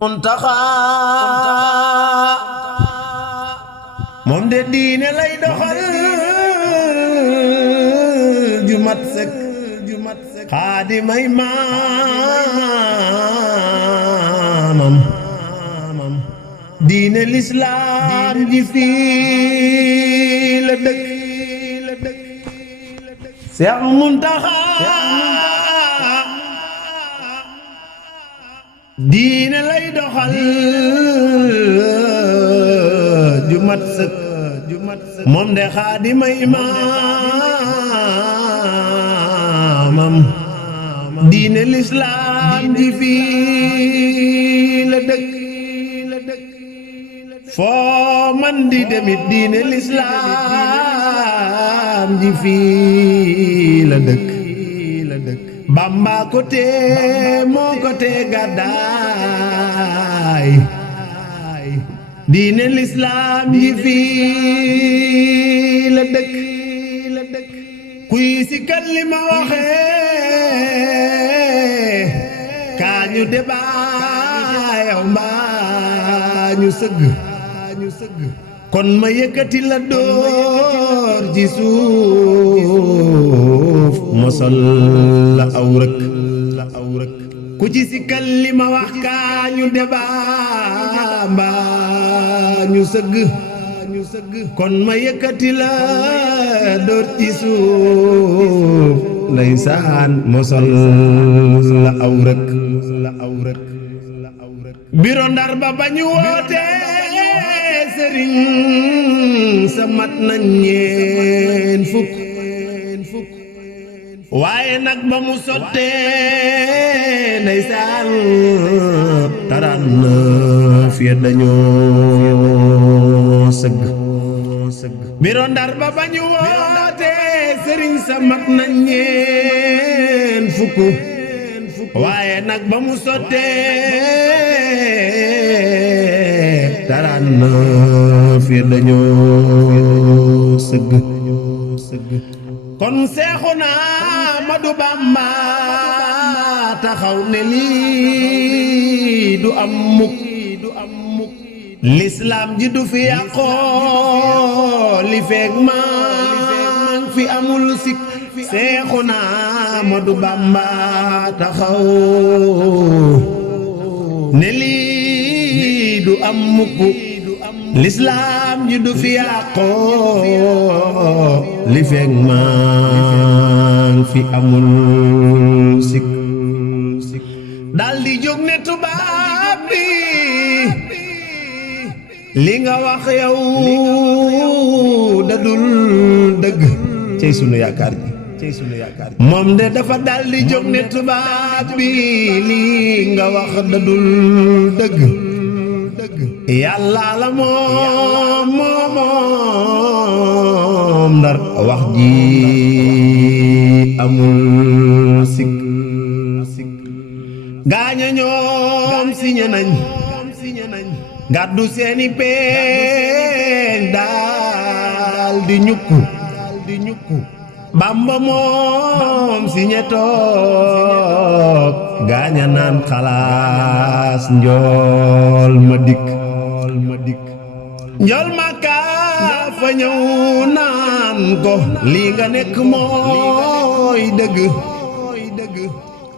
Muntaxa moom de diine lay doxal ju mat sëkk xaadimay maamam diine lislaam ji fii la dëkk Seex Muntaxa diine lay doxal ju mat sëkk moom de xaadimay maamam diine lislaam ji fii la dëkk foo man di demit diine lislaam ji fii la dëkk Bamba ko tee moo ko tee gàddaay diine lislaam ji fii la dëkk kuy si kat li ma waxee kaa ñu debaayaw mbaa ñu sëgg kon ma yëkkati la door ci suuf mosal la aw rëkk ku ci sikkal li ma wax kaa ñu debaa mbaa ñu sëgg kon ma yëkkati la door ci suuf ndeysaan mosal la aw rëkk biro Ndar ba bañu woote sëriñ sa mat na ñeen fukk waaye nag ba mu sottee ndeysaan taraan na fiye dañoo sëgg biro Ndar ba bañu woote sëriñ sa mat na ñeen fukk waaye nag ba mu sottee taraan na fiye dañoo sëgg kon Seexuna Ahmadu Bamba taxaw ne lii du am mukk lislaam ji du fi yàqoo li feek maa fi amul sikk Seexuna Ahmadu Bamba taxaw ne lii du am mukk lislaam ji du fi yàqoo li feek maa fi amul sikk daldi jóg ne tubaab bi li nga wax yow dadul dëgg cey sunu yaakaar ji moom de dafa daldi jóg ne tubaab bi li nga wax dadul dëgg yàlla la moom Ndar wax ji amul sikk gaaña ñoom siñe nañ gàddu seeni peen daal di ñukku Bamba moom siñe toog gaaña naan xalaas njool ma dikk njool ma kaa fa ñëw naan ko lii nga nekk mooy dëgg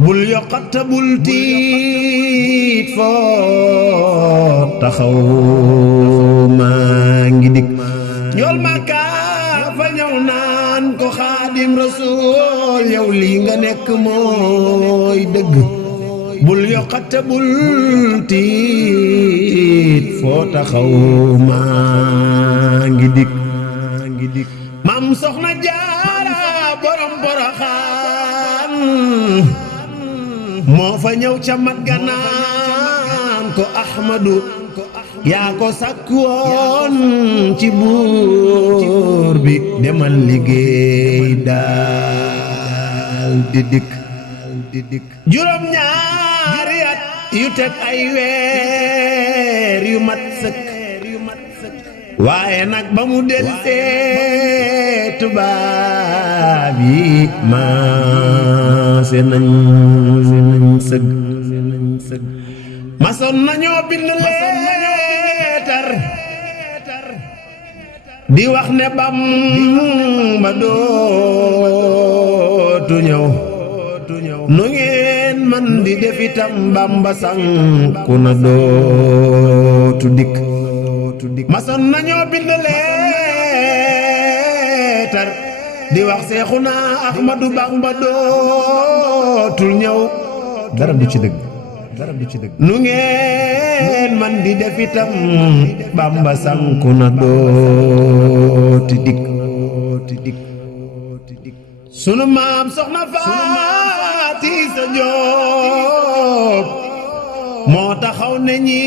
bul yokkata bul tiit foo taxaw maa ngi dikk njool ma kaa fa ñëw naan ko Xaadim Rasuul yow lii nga nekk mooy dëgg bul yokkata bul tiit foo taxaw maa ngi dikk Maam Soxna Jaara borom Poroxaan moo fa ñëw ca mat ganaan ko Ahmadu yaa ko sàkku woon ci buur bi demal liggéey daal di dikk juróom ñaari at yu teg ay weer yu mat sëkk waaye nag ba mu delsee tubaab yi maase nañ sëgg mason nañoo bind leetar di wax ne Bamba dootu ñëw nu ngeen man di def itam Bamba sanku na dootu dikk mason nañoo bind leetar di wax Seexuna Ahmadu Bamba dootul ñëw dara du ci dëgg nu ngeen man di def itam Bamba sanku na dooti dikk sunu maam soxna Faati Sa Joob moo taxaw ne ñi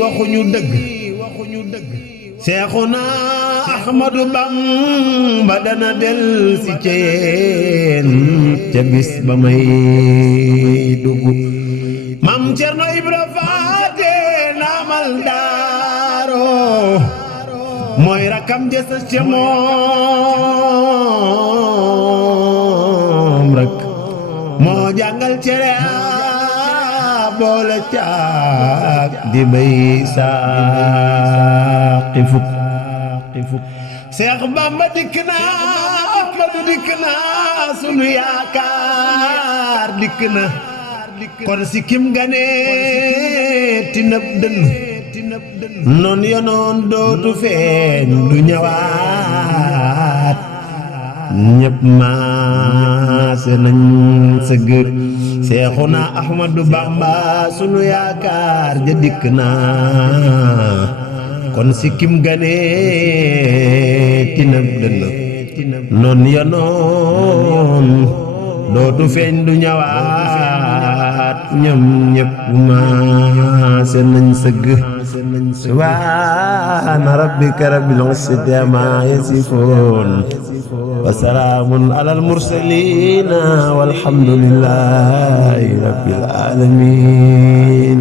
waxuñu dëgg Seexuna Ahmadu Bamba dana del si ceen ca bis ba may dugg Mam Cerno Ibra Faate naamal daaro mooy rakam jësa ca moom rek moo jàngal cere boole caak di bay saaqi fukk Seex Bamba dikk na Ahmadu dikk na sunu yaakaar dikk na kon si kim gane tinab dënn noon yonoon dootu feeñ du ñëwaat ñëpp maase nañ sa gër Seexuna Ahmadu Bamba sunu yaakaar ja dikk na kon si kim gane tinab dënn noon yonoon dootu feeñ du ñëwaat ñoom ñëpp maase nañ sëgg subhaana rabbika rabbil izzati ammaa yasifuun wa salaamun alal mursaliina walhamdulillaahi rabbil aalamiin.